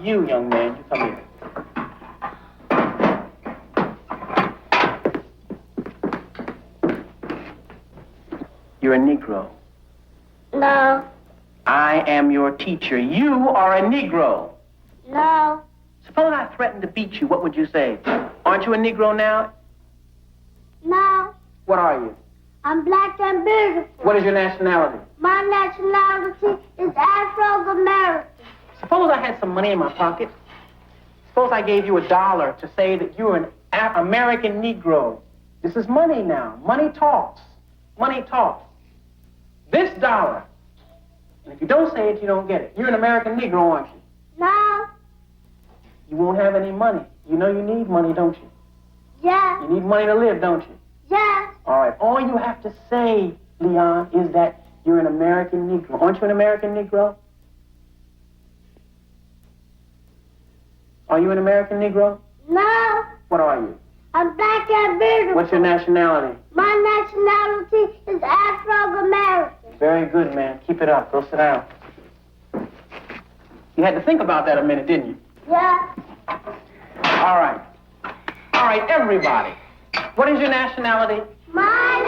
You, young man, you come here. You're a Negro. No. I am your teacher. You are a Negro. No. Suppose I threatened to beat you, what would you say? Aren't you a Negro now? No. What are you? I'm black and beautiful. What is your nationality? My nationality is Afro-American. Suppose I had some money in my pocket. Suppose I gave you $1 to say that you're an American Negro. This is money now. Money talks. Money talks. This $1. And if you don't say it, you don't get it. You're an American Negro, aren't you? No. You won't have any money. You know you need money, don't you? Yeah. You need money to live, don't you? Yeah. All right. All you have to say, Leon, is that you're an American Negro. Aren't you an American Negro? Are you an American Negro? No. What are you? I'm black and beautiful. What's your nationality? My nationality is Afro-American. Very good, man. Keep it up. Go sit down. You had to think about that a minute, didn't you? Yeah. All right. All right, everybody. What is your nationality? My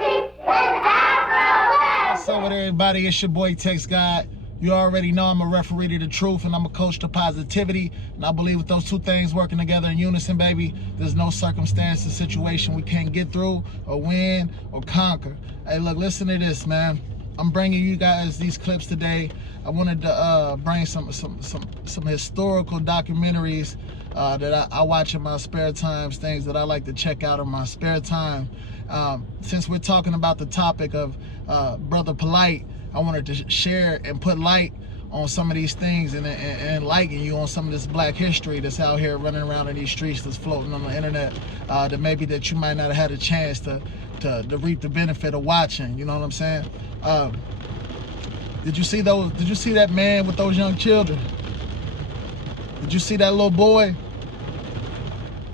nationality is Afro-American. What's up with everybody? It's your boy TexxGod. You already know I'm a referee to the truth and I'm a coach to positivity. And I believe with those two things working together in unison, baby, there's no circumstance or situation we can't get through or win or conquer. Hey, look, listen to this, man. I'm bringing you guys these clips today. I wanted to bring some historical documentaries that I watch in my spare times, things that I like to check out in my spare time. Since we're talking about the topic of Brother Polight, I wanted to share and put light on some of these things and enlighten you on some of this black history that's out here running around in these streets, that's floating on the internet, that maybe that you might not have had a chance to reap the benefit of watching. You know what I'm saying? Did you see those? Did you see that man with those young children? Did you see that little boy?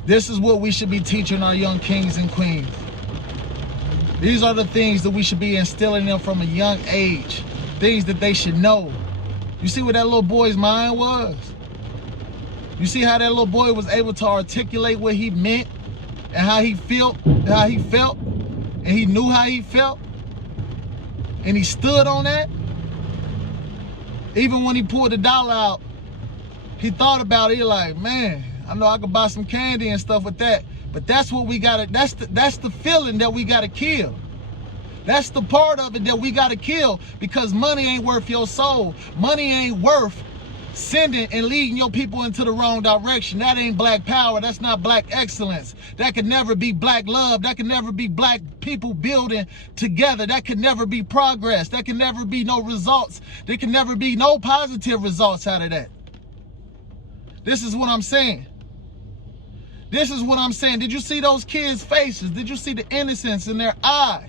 This is what we should be teaching our young kings and queens. These are the things that we should be instilling in them from a young age. Things that they should know. You see what that little boy's mind was? You see how that little boy was able to articulate what he meant and how he felt, and he knew how he felt, and he stood on that. Even when he pulled the $1 out, he thought about it. He like, man, I know I could buy some candy and stuff with that. But that's what we gotta, that's the feeling that we gotta kill. That's the part of it that we gotta kill, because money ain't worth your soul. Money ain't worth sending and leading your people into the wrong direction. That ain't black power. That's not black excellence. That could never be black love. That could never be black people building together. That could never be progress. That can never be no results. There can never be no positive results out of that. This is what I'm saying. This is what I'm saying. Did you see those kids' faces? Did you see the innocence in their eyes?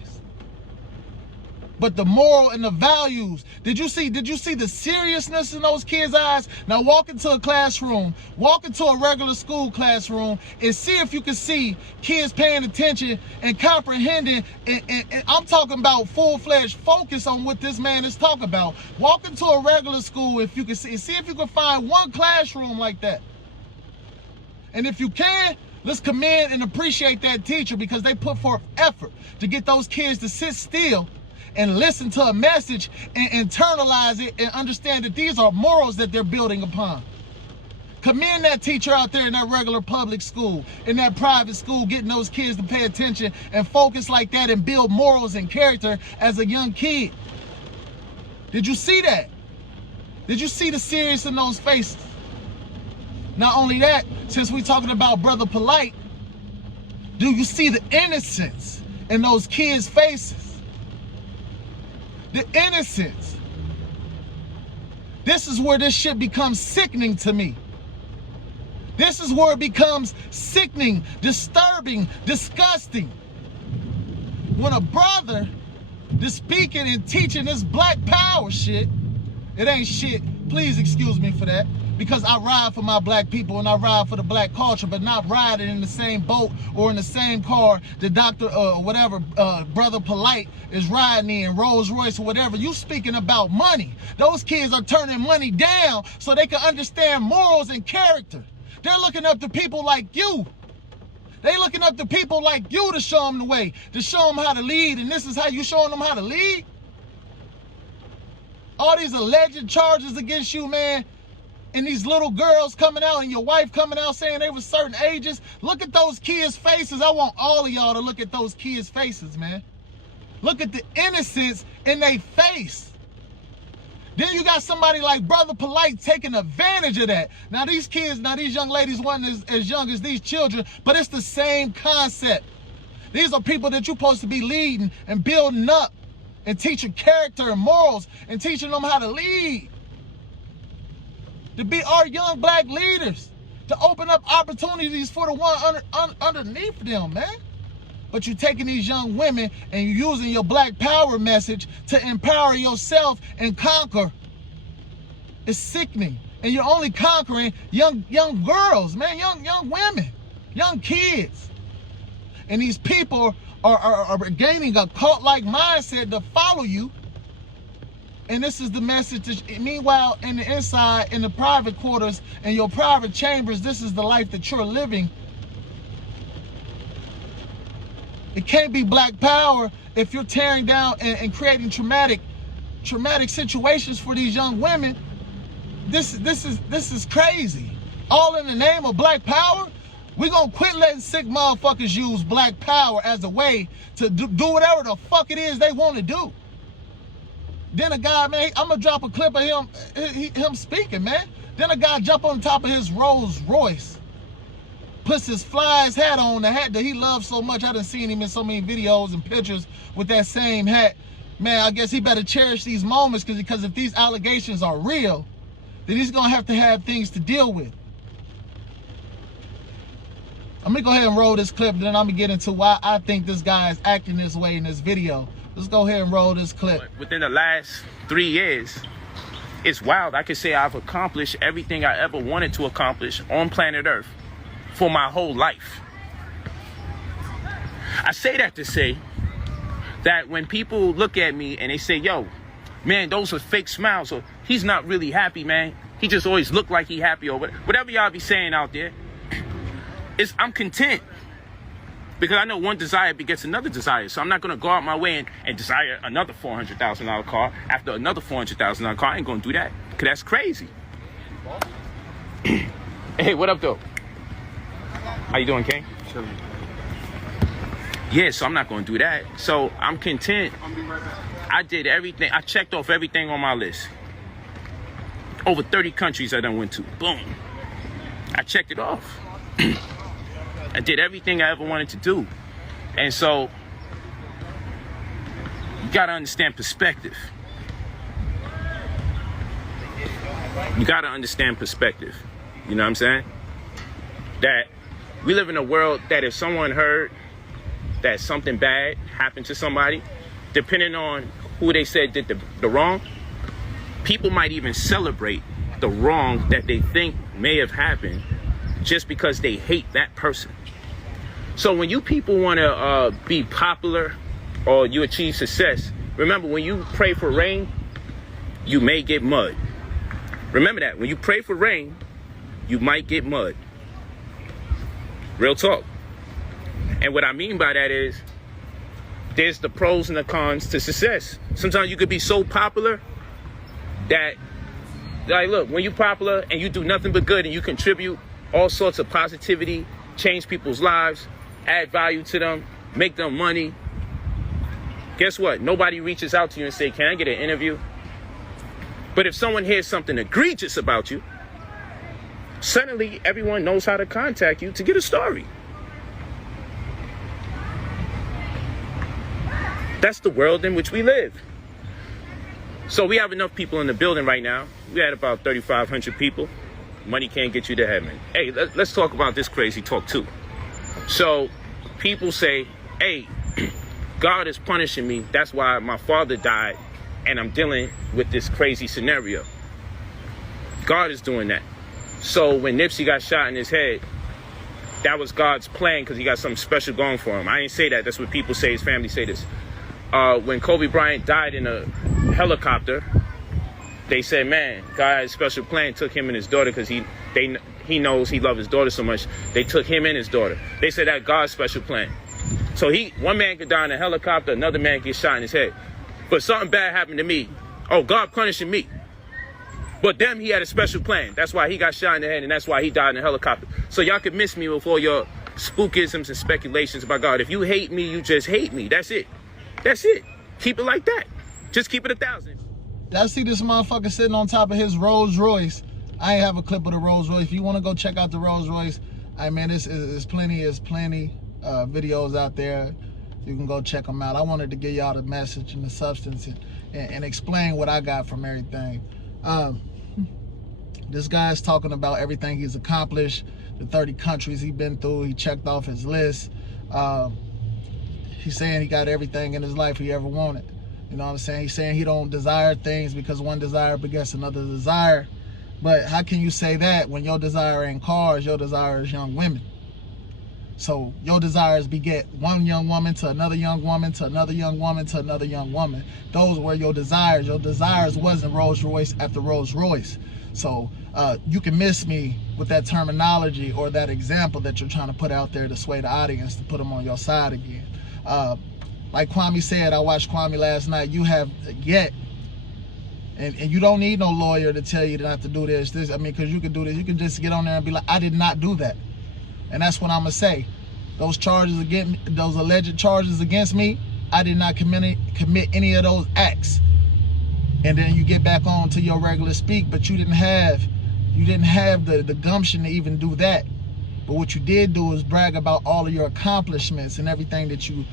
But the moral and the values, did you see the seriousness in those kids' eyes? Now walk into a classroom, walk into a regular school classroom, and see if you can see kids paying attention and comprehending, and I'm talking about full-fledged focus on what this man is talking about. Walk into a regular school if you can see if you can find one classroom like that. And if you can, let's commend and appreciate that teacher, because they put forth effort to get those kids to sit still and listen to a message and internalize it and understand that these are morals that they're building upon. Commend that teacher out there in that regular public school, in that private school, getting those kids to pay attention and focus like that and build morals and character as a young kid. Did you see that? Did you see the seriousness in those faces? Not only that, since we're talking about Brother Polight, do you see the innocence in those kids' faces? The innocence. This is where this shit becomes sickening to me. This is where it becomes sickening, disturbing, disgusting. When a brother is speaking and teaching this black power shit, it ain't shit Please excuse me for that. Because I ride for my black people and I ride for the black culture, but not riding in the same boat or in the same car the Brother Polight is riding in, Rolls Royce or whatever. You speaking about money. Those kids are turning money down so they can understand morals and character. They're looking up to people like you. They looking up to people like you to show them the way, to show them how to lead, and this is how you showing them how to lead? All these alleged charges against you, man, and these little girls coming out and your wife coming out saying they were certain ages. Look at those kids' faces. I want all of y'all to look at those kids' faces, man. Look at the innocence in their face. Then you got somebody like Brother Polight taking advantage of that. Now these kids, these young ladies weren't as young as these children, but it's the same concept. These are people that you're supposed to be leading and building up and teaching character and morals and teaching them how to lead. To be our young black leaders, to open up opportunities for the one underneath them, man. But you're taking these young women and you're using your black power message to empower yourself and conquer. It's sickening. And you're only conquering young girls, man, young women, young kids. And these people are gaining a cult-like mindset to follow you. And this is the message. Meanwhile, in the inside, in the private quarters, in your private chambers, this is the life that you're living. It can't be black power if you're tearing down and creating traumatic situations for these young women. This is crazy. All in the name of black power. We're gonna quit letting sick motherfuckers use black power as a way to do whatever the fuck it is they want to do. Then a guy, man, I'm gonna drop a clip of him speaking, man. Then a guy jump on top of his Rolls Royce, puts his fly's hat on, the hat that he loves so much. I done seen him in so many videos and pictures with that same hat. Man, I guess he better cherish these moments because if these allegations are real, then he's gonna have things to deal with. I'm gonna go ahead and roll this clip, and then I'm gonna get into why I think this guy is acting this way in this video. Let's go ahead and roll this clip. Within the last 3 years, it's wild. I can say I've accomplished everything I ever wanted to accomplish on planet Earth for my whole life. I say that to say that when people look at me and they say, yo, man, those are fake smiles, or he's not really happy, man. He just always look like he happy, or whatever y'all be saying out there, I'm content. Because I know one desire begets another desire. So I'm not going to go out my way and desire another $400,000 car after another $400,000 car. I ain't going to do that. Because that's crazy. Hey, what up, though? How you doing, King? Chilling. Yeah, so I'm not going to do that. So I'm content. I'll be right back. I did everything. I checked off everything on my list. Over 30 countries I done went to. Boom. I checked it off. I did everything I ever wanted to do. And so, you gotta understand perspective. You gotta understand perspective. You know what I'm saying? That we live in a world that if someone heard that something bad happened to somebody, depending on who they said did the wrong, people might even celebrate the wrong that they think may have happened just because they hate that person. So when you people want to be popular or you achieve success, remember, when you pray for rain, you may get mud. Remember that. When you pray for rain, you might get mud. Real talk. And what I mean by that is there's the pros and the cons to success. Sometimes you could be so popular that, like, look, when you're popular and you do nothing but good and you contribute all sorts of positivity, change people's lives, add value to them, make them money, guess what? Nobody reaches out to you and say, can I get an interview? But if someone hears something egregious about you, suddenly everyone knows how to contact you to get a story. That's the world in which we live. So we have enough people in the building right now. We had about 3,500 people. Money can't get you to heaven. Hey, let's talk about this crazy talk too. So people say, hey, God is punishing me. That's why my father died and I'm dealing with this crazy scenario. God is doing that. So when Nipsey got shot in his head, that was God's plan because he got something special going for him. I didn't say that. That's what people say. His family say this. When Kobe Bryant died in a helicopter, they said, man, God had a special plan, took him and his daughter because he knows he loved his daughter so much. They took him and his daughter. They said that God's special plan. So one man could die in a helicopter, another man gets shot in his head. But something bad happened to me. Oh, God punishing me. But them, he had a special plan. That's why he got shot in the head, and that's why he died in a helicopter. So y'all could miss me with all your spookisms and speculations about God. If you hate me, you just hate me. That's it. That's it. Keep it like that. Just keep it 1,000. I see this motherfucker sitting on top of his Rolls Royce. I ain't have a clip of the Rolls Royce. If you want to go check out the Rolls Royce, there's plenty videos out there. You can go check them out. I wanted to give y'all the message and the substance and explain what I got from everything. This guy's talking about everything he's accomplished, the 30 countries he's been through. He checked off his list. He's saying he got everything in his life he ever wanted. You know what I'm saying? He's saying he don't desire things because one desire begets another desire. But how can you say that when your desire ain't cars, your desire is young women? So your desires beget one young woman to another young woman to another young woman to another young woman. Those were your desires. Your desires wasn't Rolls Royce after Rolls Royce. So you can miss me with that terminology or that example that you're trying to put out there to sway the audience to put them on your side again. Like Kwame said, I watched Kwame last night. You have yet, and you don't need no lawyer to tell you not to do this. I mean, because you can do this. You can just get on there and be like, I did not do that. And that's what I'm gonna say. Those charges against me, those alleged charges against me, I did not commit any of those acts. And then you get back on to your regular speak, but you didn't have the gumption to even do that. But what you did do is brag about all of your accomplishments and everything that you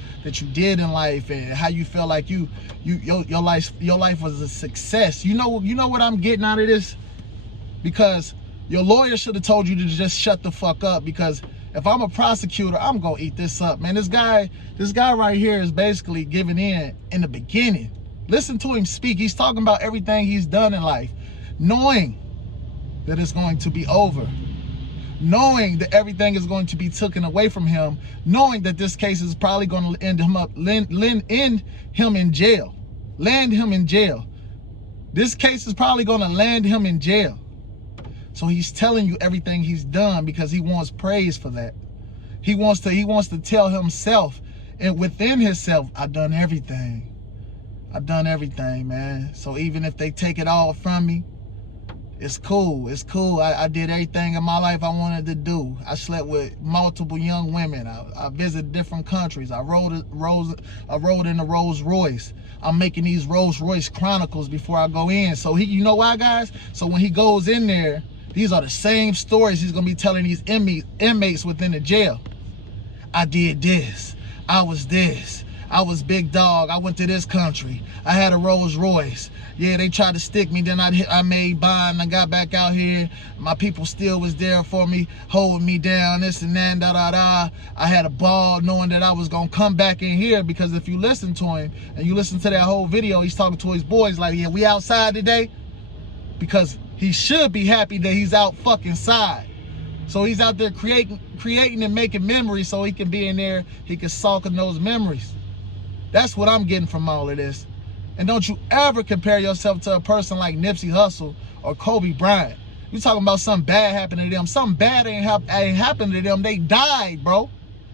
did in life and how you felt like your life was a success. You know what I'm getting out of this? Because your lawyer should have told you to just shut the fuck up, because if I'm a prosecutor, I'm gonna eat this up, man. This guy right here is basically giving in the beginning. Listen to him speak. He's talking about everything he's done in life, knowing that it's going to be over, knowing that everything is going to be taken away from him, knowing that this case is probably going to end him in jail. This case is probably going to land him in jail. So he's telling you everything he's done because he wants praise for that. He wants to tell himself and within himself, I've done everything. I've done everything, man. So even if they take it all from me, it's cool. It's cool. I did everything in my life I wanted to do. I slept with multiple young women. I visited different countries. I rode in the Rolls Royce. I'm making these Rolls Royce chronicles before I go in. So you know why, guys? So when he goes in there, these are the same stories he's gonna be telling these inmates within the jail. I did this. I was this. I was big dog. I went to this country. I had a Rolls Royce. Yeah, they tried to stick me. Then I made bond. I got back out here. My people still was there for me, holding me down, this and that, da-da-da. I had a ball knowing that I was going to come back in here, because if you listen to him and you listen to that whole video, he's talking to his boys like, yeah, we outside today, because he should be happy that he's out fucking side. So he's out there creating and making memories so he can be in there, he can sulk in those memories. That's what I'm getting from all of this. And don't you ever compare yourself to a person like Nipsey Hussle or Kobe Bryant. You talking about something bad happening to them. Something bad ain't happened to them. They died, bro.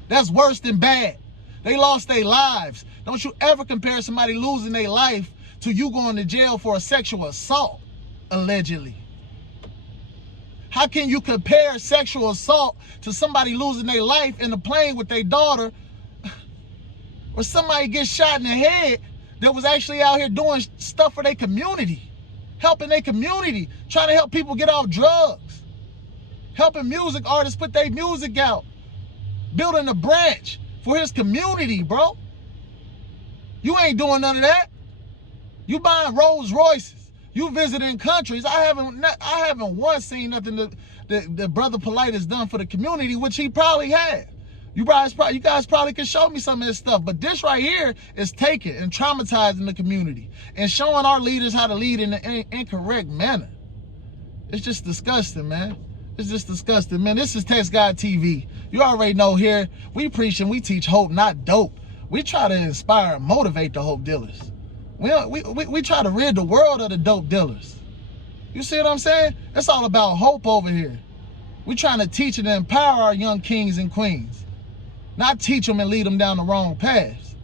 That's worse than bad. They lost their lives. Don't you ever compare somebody losing their life to you going to jail for a sexual assault, allegedly. How can you compare sexual assault to somebody losing their life in a plane with their daughter, or somebody gets shot in the head that was actually out here doing stuff for their community, helping their community, trying to help people get off drugs, helping music artists put their music out, building a branch for his community, bro. You ain't doing none of that. You buying Rolls Royces. You visiting countries. I haven't once seen nothing that Brother Polight has done for the community, which he probably had. You guys probably can show me some of this stuff, but this right here is taking and traumatizing the community and showing our leaders how to lead in an incorrect manner. It's just disgusting, man. It's just disgusting, man. This is TexxGod TV. You already know here, we preach and we teach hope, not dope. We try to inspire and motivate the hope dealers. We try to rid the world of the dope dealers. You see what I'm saying? It's all about hope over here. We're trying to teach and empower our young kings and queens, not teach them and lead them down the wrong paths.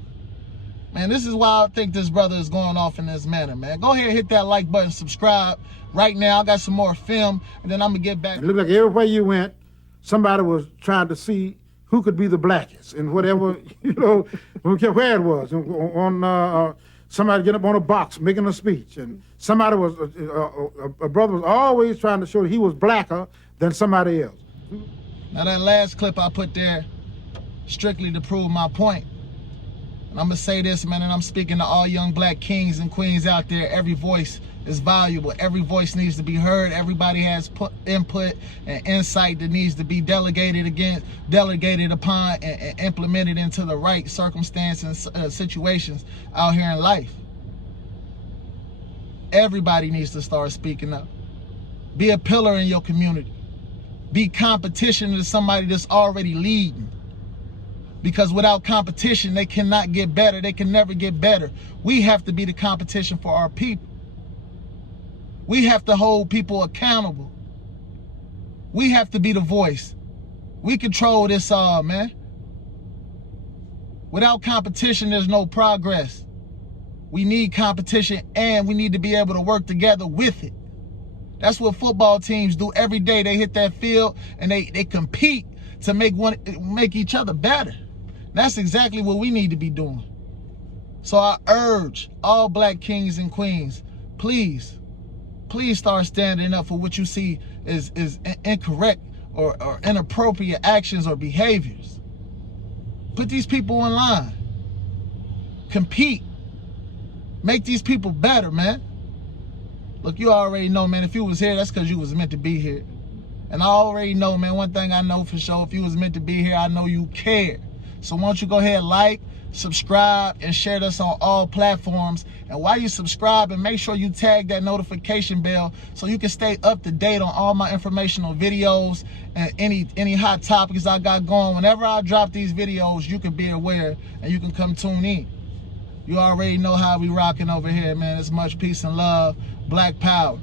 Man, this is why I think this brother is going off in this manner, man. Go ahead, hit that like button, subscribe. Right now, I got some more film, and then I'm going to get back. It looked like everywhere you went, somebody was trying to see who could be the blackest, and whatever, you know, I don't care where it was. On somebody getting up on a box, making a speech, and somebody was, a brother was always trying to show that he was blacker than somebody else. Now that last clip I put there, strictly to prove my point. And I'm gonna say this, man, and I'm speaking to all young black kings and queens out there. Every voice is valuable. Every voice needs to be heard. Everybody has input and insight that needs to be delegated upon, and implemented into the right circumstances and situations out here in life. Everybody needs to start speaking up. Be a pillar in your community. Be competition to somebody that's already leading. Because without competition, they cannot get better. They can never get better. We have to be the competition for our people. We have to hold people accountable. We have to be the voice. We control this all, man. Without competition, there's no progress. We need competition, and we need to be able to work together with it. That's what football teams do every day. They hit that field and they compete to make each other better. That's exactly what we need to be doing. So I urge all black kings and queens, please start standing up for what you see is incorrect or inappropriate actions or behaviors. Put these people in line. Compete. Make these people better, man. Look, you already know, man, if you was here, that's because you was meant to be here. And I already know, man, one thing I know for sure, if you was meant to be here, I know you care. So why don't you go ahead, like, subscribe, and share this on all platforms. And while you subscribe, and make sure you tag that notification bell so you can stay up to date on all my informational videos and any hot topics I got going. Whenever I drop these videos, you can be aware and you can come tune in. You already know how we rocking over here, man. It's much peace and love. Black power.